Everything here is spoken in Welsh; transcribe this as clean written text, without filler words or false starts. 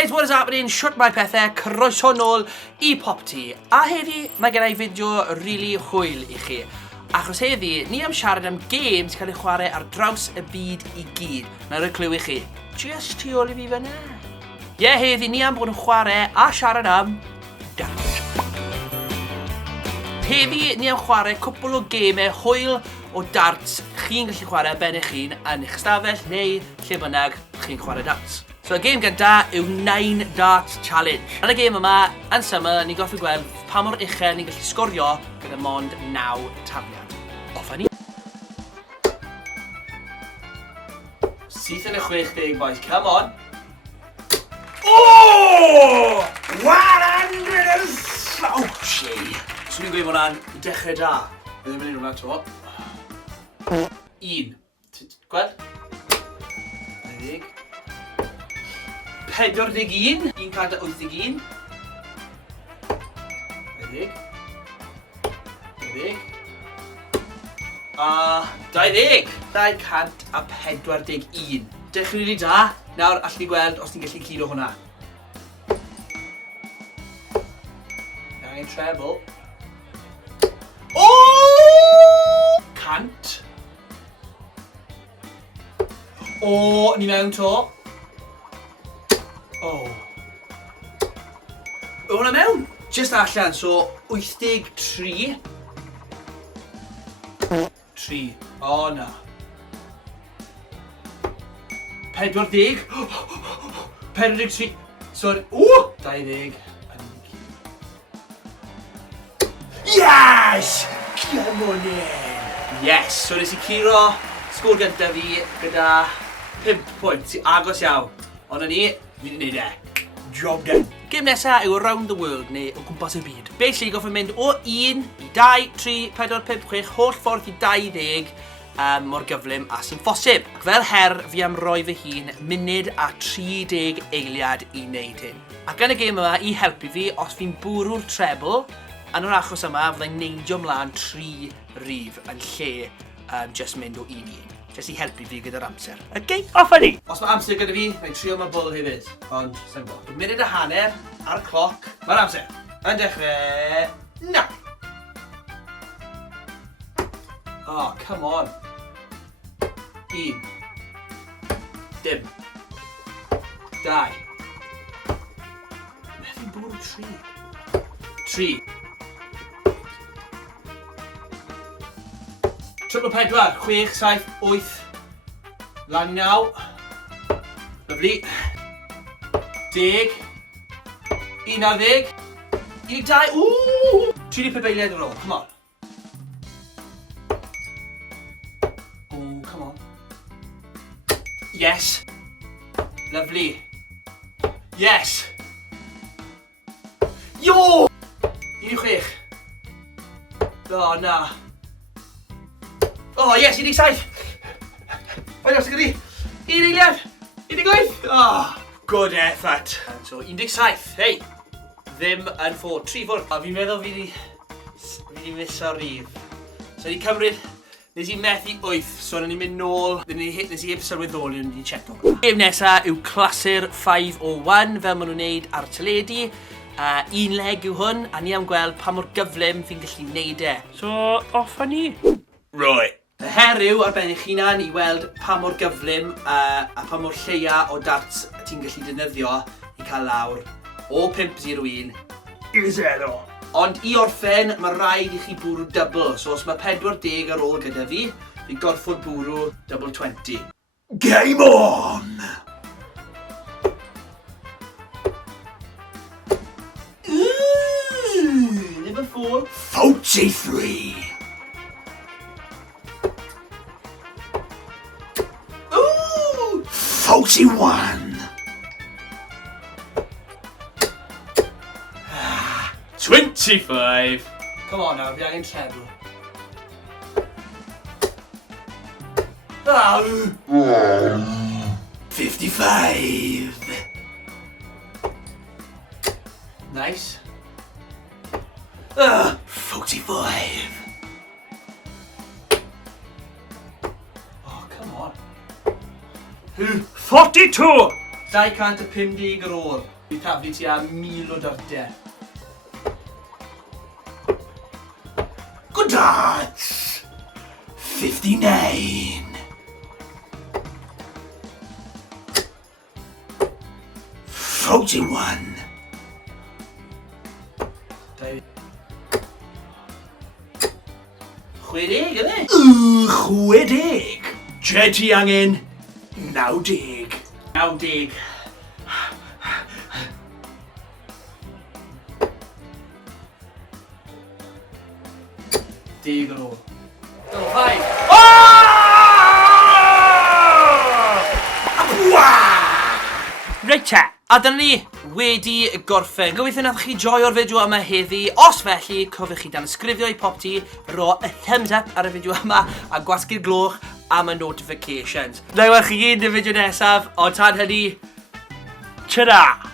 guys, what is happening? Shwt mae pethau, croeso nôl I PopT. A heddi, mae gen I fideo really hwyl I chi. Achos heddi, ni am siarad am games cael ei chwarae ar draws y byd I gyd. Na roi clyw I chi. Just tu ôl I fi fyna. Heddi, ni am bod yn chwarae a siarad am darts. Heddi, ni am chwarae cwpl o gemau hwyl o darts chi'n gallu chwarae ben eich hun yn eich stafell neu lle bynnag chi'n chwarae darts. So y gêm gyda yw 9 Darts Challenge. Yn y gêm yma, yn syml, ni'n goffi gweld pa mor uchel ni'n gallu sgorio gyda mond 9 tafliad. Offa ni. Syth yn y 60, boys, come on. Oh! 100 slouchy! So ni'n gweud bod hwnna'n dechrau da. Byddai'n mynd i'n rhywbeth to. 1. Gweld? 20. 41, 181, 20, 20, 241. Dechrau rili da. Nawr, allwn ni gweld os ni'n gallu cludo hwnna. Angen treble. Oh! Cant. O, ni mewn to. Oh. Hwna mewn. Just allan, so 83. 3. O na. 40. 43. Sorry. 20. Yes! Come on in. Yes, so nes I curo sgôr gyntaf fi gyda 5 pwynt sy'n agos iawn. Ond ni, fi wedi gwneud e. Job done. Gêm nesaf yw Around the World, neu o gwmpas y byd. Basically, goffin mynd o 1 I 2, 3, 4, 5, 6, holl ffordd I 20 mor gyflym a sy'n ffosib. Ac fel her, fi am roi fy hun munud a 30 eiliad I wneud hyn. Ac yn y gêm yma, I helpu fi, os fi'n bwrw'r treble, yn yr achos yma, fyddai'n neidio mlaen 3 rif yn lle just mynd o 1 I 1. Jyst I helpu fi gyda'r amser. Okay, off ni! Os mae amser gyda fi, mae'n trio mae'r bwl hefyd. Ond, sa'n gwybod. Munud a hanner ar y cloc. Mae'r amser. Yn dechrau... Na! Oh, come on. 1. Dim. 2. Methu'n bwrw 3. 3. Triple 4, 6, 7, 8. Lan 9. Lyfli. 10. 11. 12. Ooh! 35 eiliad ar ôl, come on. Oh, come on. Yes. Lovely. Yes. Yo! 16. Oh, na. Oh, yes, 17. Faint os gyda 1 eiliad. 18. Oh, good effort. So, 17. Hei. Ddim yn ffwrdd. 3 ffwrdd. A fi'n meddwl fi di miso rif. So, ni cymryd, nes I methu 8. So, ni'n mynd nôl. Nes I heb sylweddoli, ni'n checo. Gêm nesaf yw clasur 501, fel maen nhw'n neud ar teledu. 1 leg yw hwn, a ni am gweld pa mor gyflym fi'n gallu neud e. So, off ni. Right. Y her yw ar ben eich hunan I weld pa mor gyflym a pa mor lleia o darts ti'n gallu defnyddio I cael lawr o 5-0-1 I 0. Ond I orffen, mae rhaid I chi bwrw double. So os mae 40 ar ôl gyda fi, fi'n gorfod bwrw double 20. Game on! Number 4. 43. 41. 25. Come on now, fi angen treble. 55. Nice. 45. Oh, come on. 42! 250 ar ôl. Fi taflu ti a 1000 o dartiau. Good odds! 59. Floating one. Chwedeg, yna? 60. Jed ti angen 90. 90. Deg ar ôl. Double 5. Reit te, a dyna ni wedi gorffen. Gobeithio wnaethoch chi joio'r fideo yma heddi. Os felly, cofiwch chi danysgrifio I PopT, ro y thumbs up ar y fideo yma a gwasgu'r gloch am y notifications. Na i weld chi gyd yn y fideo nesaf, ond tan hynny, ta-ra!